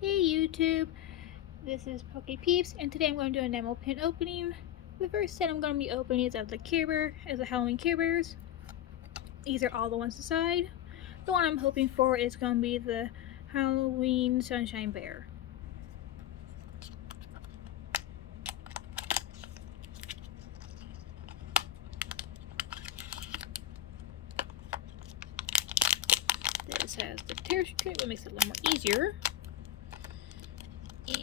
Hey YouTube, this is Poke Peeps, and today I'm going to do an enamel pin opening. The first set I'm going to be opening is of the Care Bear, as the Halloween Care Bears. These are all the ones inside. The one I'm hoping for is going to be the Halloween Sunshine Bear. This has the tear strip, which makes it a little more easier.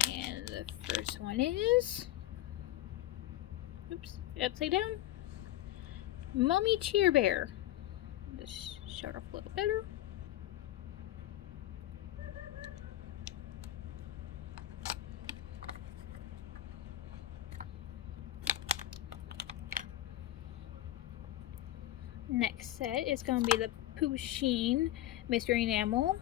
And the first one is, oops, upside down, Mummy Cheer Bear. Just show it off a little better. Next set is going to be the Pusheen Mystery Enamel.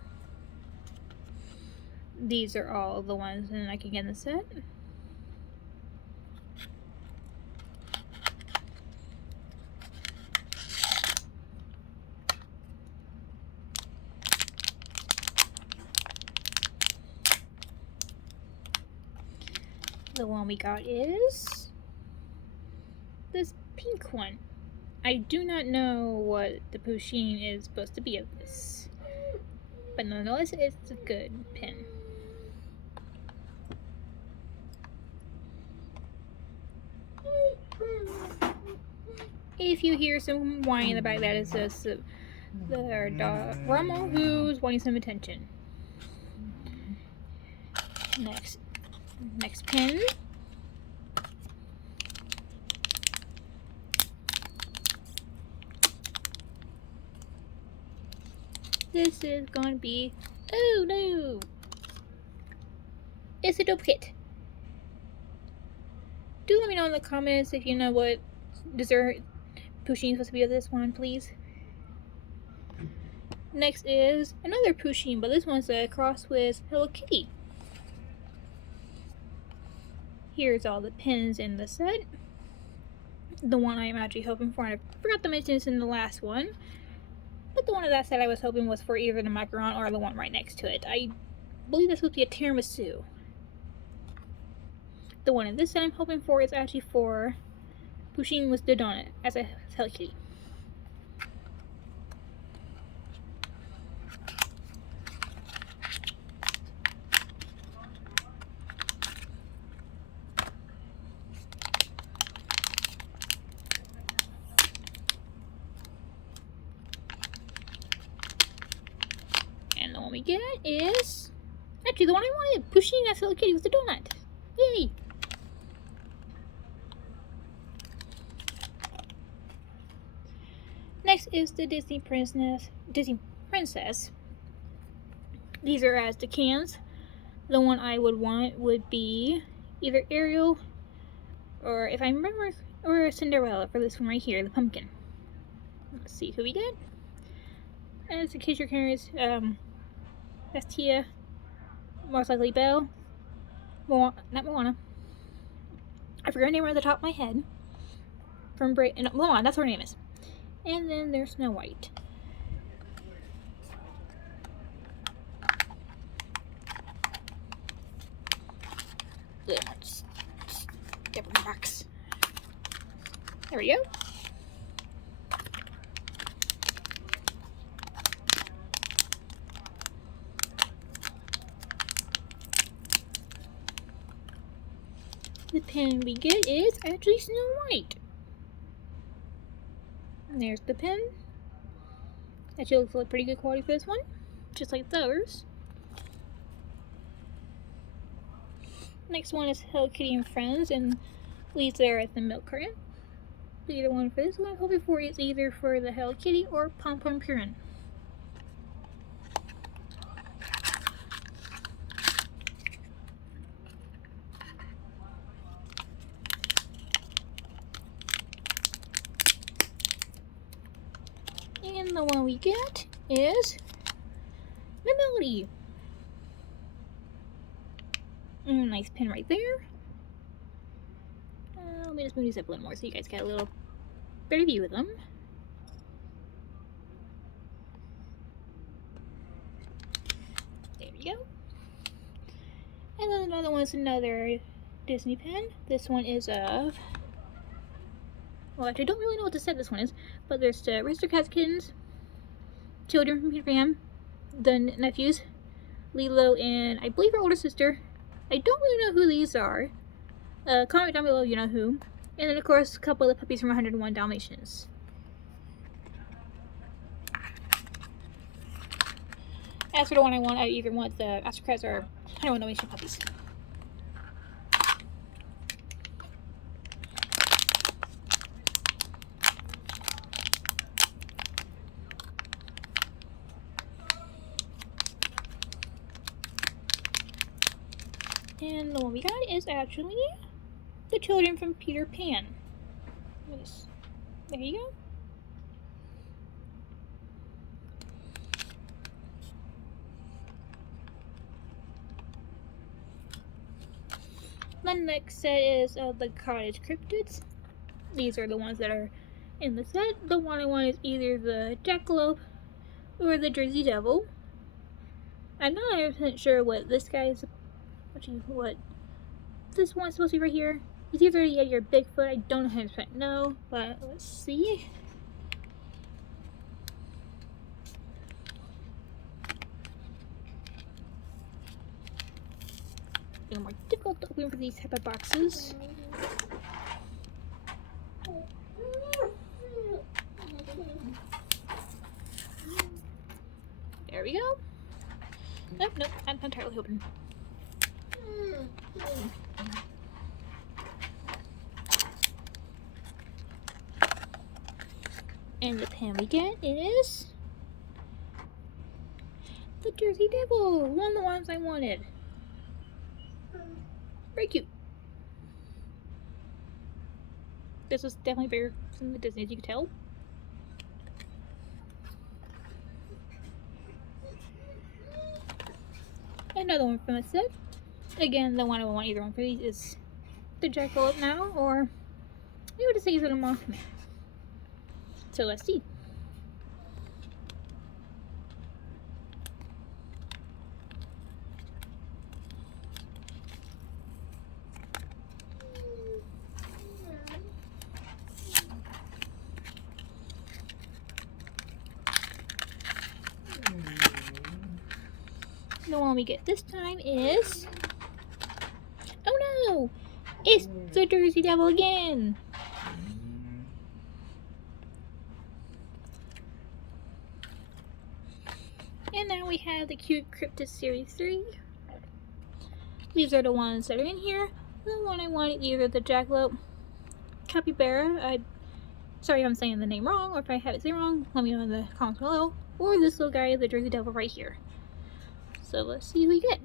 These are all the ones that I can get in the set. The one we got is this pink one. I do not know what the Pusheen is supposed to be of this, but nonetheless, it's a good pin. If you hear some whining in the back, that is just our dog Rommel, who's wanting some attention. Next pin. This is going to be, oh no, it's a duplicate. Do let me know in the comments if you know what dessert Pusheen is supposed to be of this one, please. Next is another Pusheen, but this one's a cross with Hello Kitty. Here's all the pins in the set. The one I'm actually hoping for, and I forgot to mention this in the last one, but the one of that set I was hoping was for either the macaron or the one right next to it. I believe this would be a tiramisu. The one in this set I'm hoping for is actually for Pusheen with the donut as a Hello Kitty. And the one we get is actually the one I wanted, Pusheen as Hello Kitty with the donut. Yay! Next is the Disney Princess. These are as the cans. The one I would want would be either Ariel or, if I remember, or Cinderella for this one right here, the pumpkin. Let's see who we get. As in case you're curious, that's Tia, most likely Belle, not Moana. I forgot her name right at the top of my head. From Moana, that's what her name is. And then there's Snow White. Let's get the box. There we go. The pin we get is actually Snow White. And there's the pin. Actually looks like pretty good quality for this one, just like the others. Next one is Hello Kitty and Friends, and leaves there at the milk carton. Either one for this one I'm hoping for is either for the Hello Kitty or Pom Pom Purin. And the one we get is Naomi. Nice pin right there. Let me just move these up a little more so you guys get a little better view of them. There we go. And then another one is another Disney pen. This one is of, well, actually I don't really know what to set this one is, but there's the Aristocats kittens, children from Peter Pan, the nephews, Lilo, and I believe her older sister. I don't really know who these are. Comment down below if you know who. And then of course a couple of the puppies from 101 Dalmatians. As for the one I want, I either want the Aristocats or 101 Dalmatian puppies. And the one we got is actually the children from Peter Pan. There you go. The next set is the Cottage Cryptids. These are the ones that are in the set. The one I want is either the Jackalope or the Jersey Devil. I'm not 100% sure what this guy is, what this one's supposed to be right here. It's either a Yeti or Bigfoot. I don't 100% know, but let's see. A little more difficult to open for these type of boxes. There we go. Nope, I'm not entirely open. And the pen we get is the Jersey Devil, one of the ones I wanted. Very cute. This was definitely bigger than the Disney, as you can tell. Another one from the set. Again, the one I want either one for these is the Jackalope now, or I would just say he's a Mothman. So let's see. The one we get this time is, oh no, it's the Jersey Devil again. And now we have the cute Cryptus Series 3. These are the ones that are in here. The one I want is either the Jackalope, Capybara, sorry if I'm saying the name wrong, or if I have it say wrong, let me know in the comments below. Or this little guy, the Jersey Devil right here. So let's see who we get.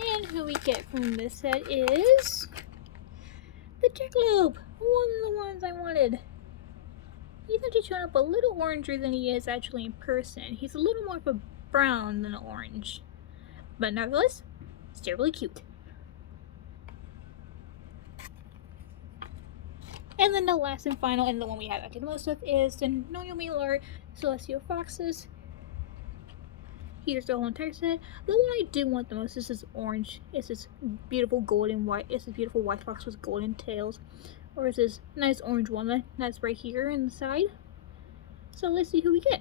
And who we get from this set is the Jackalope, one of the ones I wanted. He's actually showing up a little oranger than he is actually in person. He's a little more of a brown than an orange. But nevertheless, still really cute. And then the last and final, and the one we have actually the most of, is the Naomi Ler Celestial Foxes. Here's the whole entire set. The one I do want the most is this orange. It's this beautiful golden white. It's this beautiful white fox with golden tails. Or is this nice orange one that's right here in the side. So let's see who we get.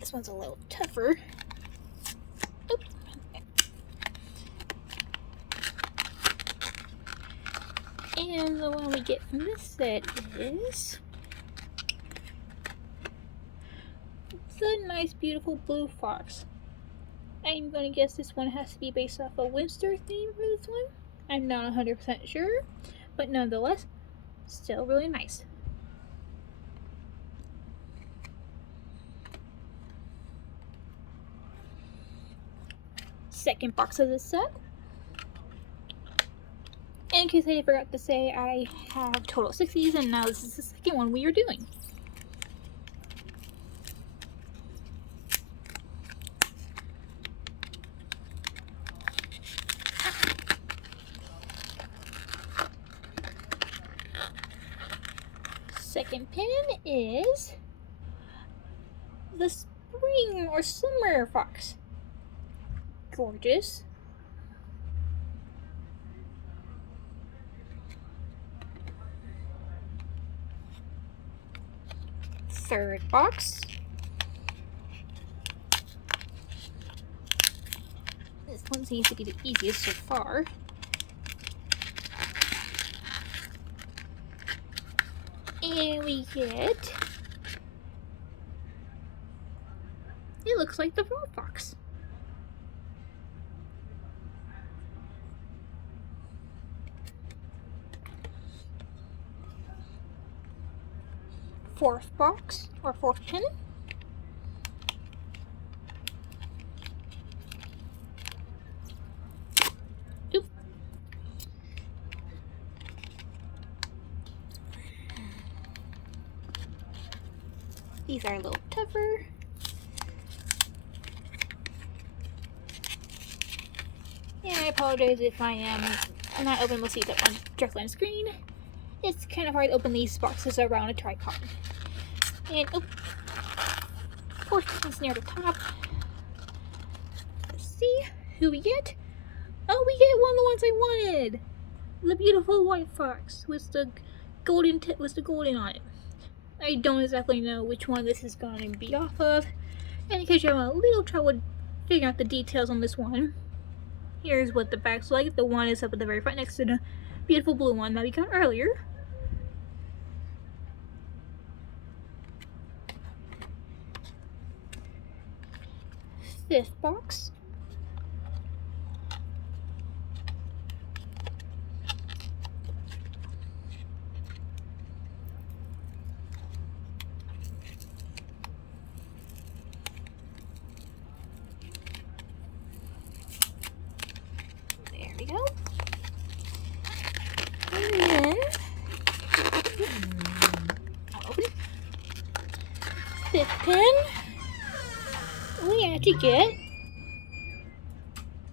This one's a little tougher. Oops. And the one we get from this set is the nice, beautiful blue fox. I'm gonna guess this one has to be based off a Windsor theme for this one. I'm not 100% sure, but nonetheless, still really nice. second box of this set. In case I forgot to say, I have total 60s, and now this is the second one we are doing. Second pin is the spring or summer fox. Gorgeous. Third box. This one seems to be the easiest so far. And we get, it looks like the Road Fox. Fourth box, or fourth pin. Oop. These are a little tougher. And I apologize if I am not able to see that one directly on screen. It's kind of hard to open these boxes around a tripod. And oh, fourth pin's near the top. Let's see who we get. Oh, we get one of the ones I wanted. The beautiful white fox with the golden on it. I don't exactly know which one this is going to be off of. And in case you're having a little trouble figuring out the details on this one, here's what the back's like. The one is up at the very front next to the beautiful blue one that we got earlier. Fifth box. There we go. And then open. Fifth pin. We actually get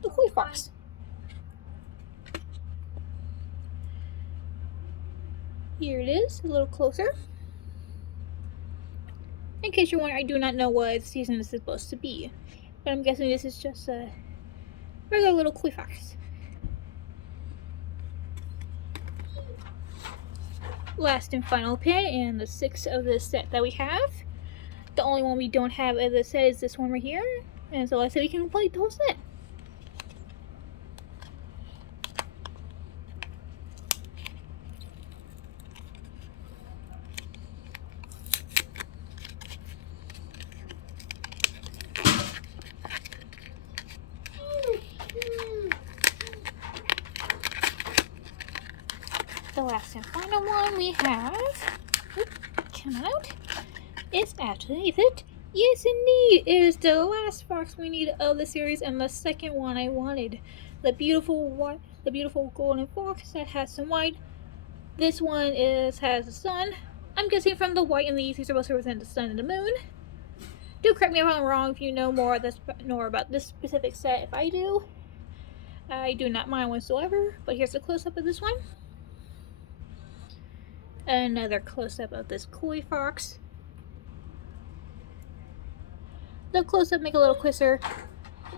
the koi fox. Here it is, a little closer. In case you're wondering, I do not know what season this is supposed to be, but I'm guessing this is just a regular little koi fox. Last and final pin, and the sixth of this set that we have. The only one we don't have as a set is this one right here, and so I said we can complete the whole set. The last and final one we have, come out. It's actually it. Yes, indeed. It is the last fox we need of the series, and the second one I wanted. The beautiful white, the beautiful golden fox that has some white. This one has the sun. I'm guessing from the white in these are supposed to represent the sun and the moon. Do correct me if I'm wrong if you know more about this specific set. If I do, I do not mind whatsoever. But here's a close-up of this one. Another close-up of this koi fox. The close-up make a little closer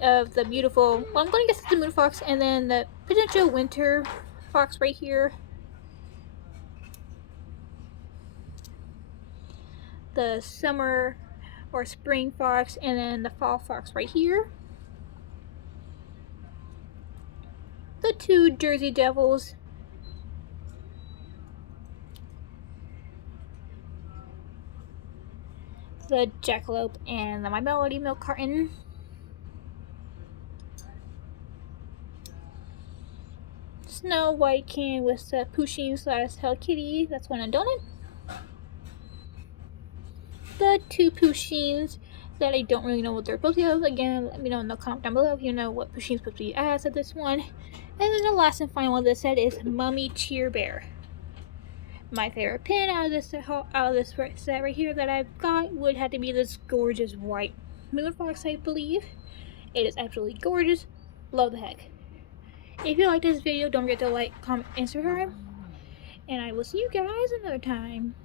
of the beautiful, well, I'm going to guess it's the moon fox, and then the potential winter fox right here. The summer or spring fox, and then the fall fox right here. The two Jersey Devils. The jackalope and the My Melody milk carton. Snow White can with the Pusheen / Hello Kitty. That's one on donut. The two Pusheens that I don't really know what they're supposed to be. Again, let me know in the comment down below if you know what Pusheen's supposed to be as at this one. And then the last and final of this set is Mummy Cheer Bear. My favorite pin out of this set right here that I've got would have to be this gorgeous white moon fox, I believe. It is absolutely gorgeous. Love the heck. If you like this video, don't forget to like, comment, and subscribe. And I will see you guys another time.